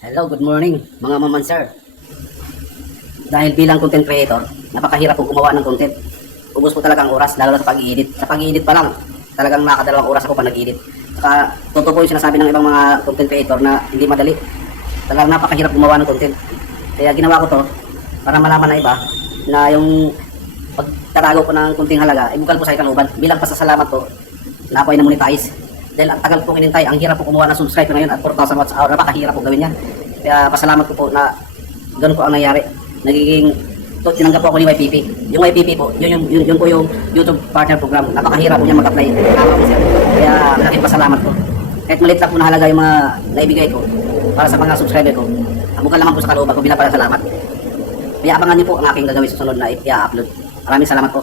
Hello, good morning mga mamansar. Dahil bilang content creator, napakahirap po gumawa ng content. Ubus po talaga ang oras, lalo na sa pag-i-edit. Sa pag-i-edit pa lang, talagang nakakadalawang oras ako pa nag-edit. Saka, totoo po yung sinasabi ng ibang mga content creator na hindi madali. Talagang napakahirap gumawa ng content. Kaya ginawa ko to para malaman na iba na yung pagtatago ko ng kunting halaga, ibukal ko sa ikaluban. Bilang pasasalamat ko na ako ay na-monetize. Dahil ang tagal po kinintay, ang hirap po kumuha ng subscriber ngayon at 4,000 watts hour. Napakahirap po gawin yan. Kaya pasalamat ko po na ganun po ang nangyari. Nagiging tinanggap po ako ni YPP. Yung YPP po, yun po yung YouTube partner program. Napakahirap po niya mag-apply. Kaya malaking pasalamat ko. Kahit maliit lang po na halaga yung mga naibigay ko para sa mga subscriber ko. Bukal naman po sa kalooban ko bilang para salamat. Kaya abangan niyo po ang aking gagawin sa sunod na i-upload. Maraming salamat po.